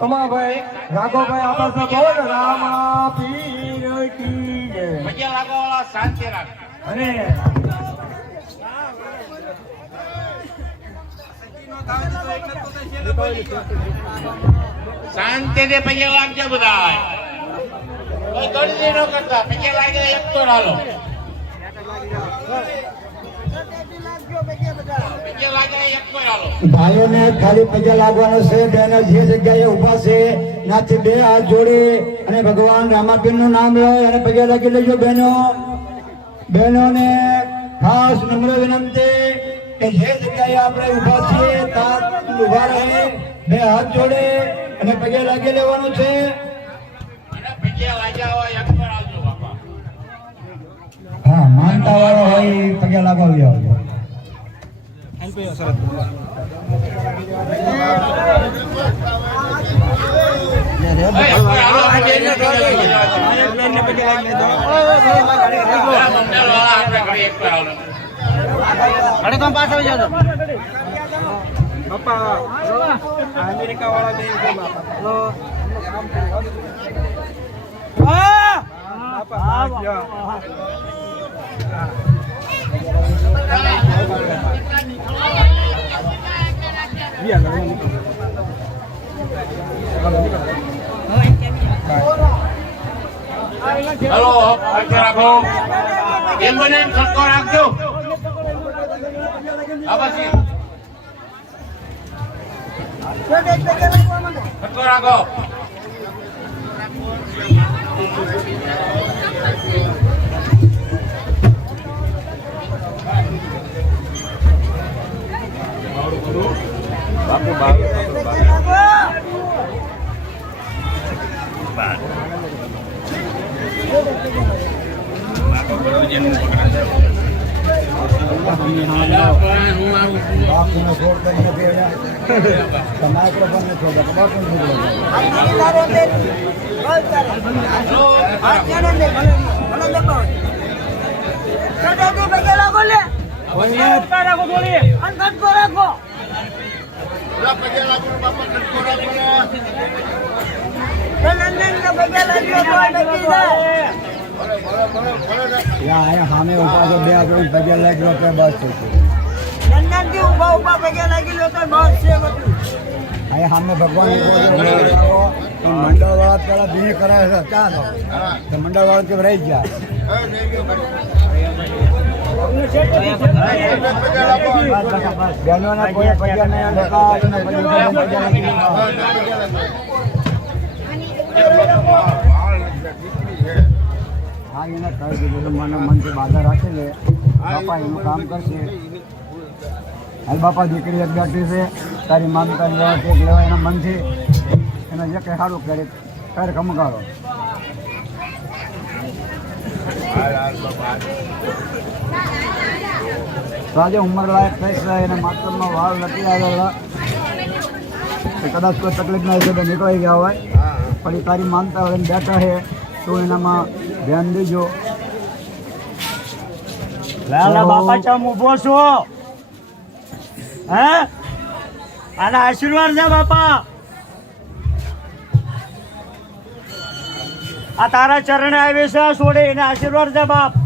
કમાભાઈ રાઘવભાઈ આપણા બોલ. રામા પીર કી જય લાગો શાંતિ રાખ અને શાંતિથી પગે લાગજો બધા કોઈ ગણતરી ન કરતા. પગે લાગે એક તો ડાલો ભાઈઓને ખાલી પગે લાગવાનો છે, બેનો જે જગ્યાએ ઊભા છે, નાથી બે હાથ જોડી અને ભગવાન રામાપીરનું નામ લો અને પગે લાગી લેજો બહેનો બહેનોને ખાસ નમ્ર વિનંતી કે જે જગ્યાએ આપણે ઊભા છીએ ત્યાં ઊભા રહે, બે હાથ જોડે અને પગે લાગી લેવાનું છે. હા, માનતા વાળો હોય પગે લાગવા આવજો ઓય, એક તો ડાલો, પગે મંડળવાળા આપણે ઘરે એક તો ડાલો. હલો પગે રાખો એમ બને એમ સરખો રાખજો પછી રાખો Thank છોડતા નથી એટલે માઇક્રોફોનને અનગત અહીંયા સામે ઊભા છો બે બસ નંદનજી ઊભા પગે લાગી લો તો બસ છે બધું. સામે ભગવાન મંડળવાળા. મંડળ વાળા પેલા ભીડ કરાવે છે ચાલો. તો મંડળ વાળા કે રહી ગયા. હા એને કહી દીધું મને મનથી બાધા રાખી લે બાપા એનું કામ કરશે હાલ, બાપા. દીકરી એક છે તારી માનતા લેવા કેક લેવા એના મનથી એને જે કંઈ સારું કરે તારે ખમકારો તો આજે ઉમર લાયક થઈ છે એને માતરમાં વાળ નથી આવેલા કદાચ કોઈ તકલીફના હિસાબે નીકળી ગયા હોય. પણ એ તારી માનતા હોય બેઠા છે તો એનામાં ધ્યાન દેજો. બાપા ચમ ઊભો છો? હે? આના આશીર્વાદ છે બાપા. આ તારા ચરણે આવે છે આ છોડે. એને આશીર્વાદ છે બાપ.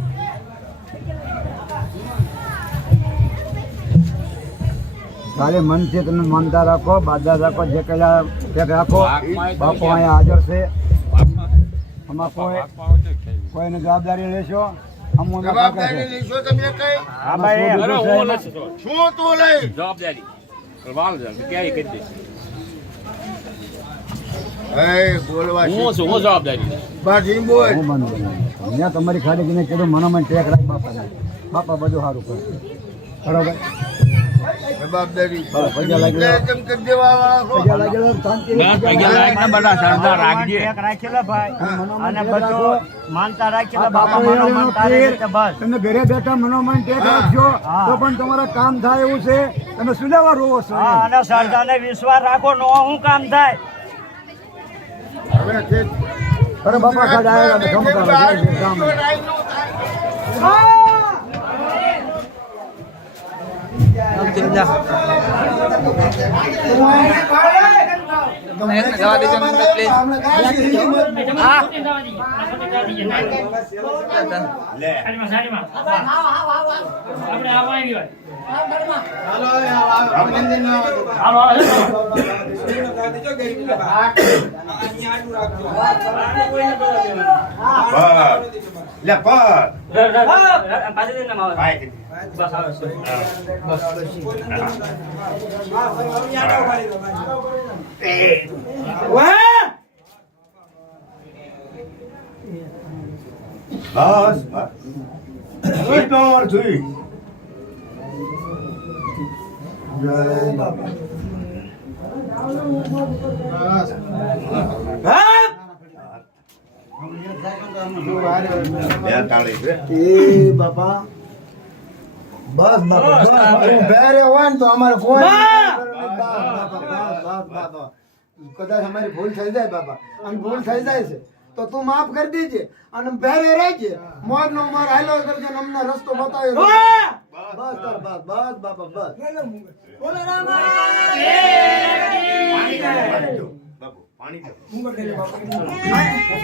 તારે મનથી તમે માનતા રાખો બાધા રાખો જે કયા એક રાખો બાપુ અહીંયા હાજર છે. આમાં કોઈ કોઈને જવાબદારી લેશો? જવાબદારી લીધો તમે કઈ? હા ભાઈ અરે હું લઈશ તો. શું તું લઈ? જવાબદારી. વાલ છે કરી દઈશ એ બોલવા હું છું હું જવાબદારી બાજી બોલ. હું માનું બનાવું મેં તમારી ખાલી કીધું મનોમન ટેક રાખ બાપા બાપા બધું સારું કરશે બરોબર? જવાબદારી. કરી દેવા રાખેલા ભાઈ. અને માનતા રાખેલા બાપા બાપા બસ. તમે ઘરે બેઠા મનોમન ટેક રાખજો તો પણ તમારા કામ થાય એવું છે. તમે સુલાવા રોવો છો હા અને સરદારને વિશ્વાસ રાખો નો શું કામ થાય. હવે હાલો અરે બાપા ખાલી આયેલા ને ગમતા આ નથી, કામ. રાઈનું થાય. લે પર ભાઈ બસ બસ. જોઈ તો જોઈ. બે તાળી છે બસ બાપા હોય તો અમારે. કદાચ અમારી ભૂલ થઈ જાય બાપા અને ભૂલ થઈ જાય છે તો તું માફ કરી દેજે અને બેરે રહેજે મોર નો મોર હાલો કરજે અમને રસ્તો બતાવ્યો બસ તાર બસ બસ બાપા બસ પાણી દો, બાપુ. પાણી દો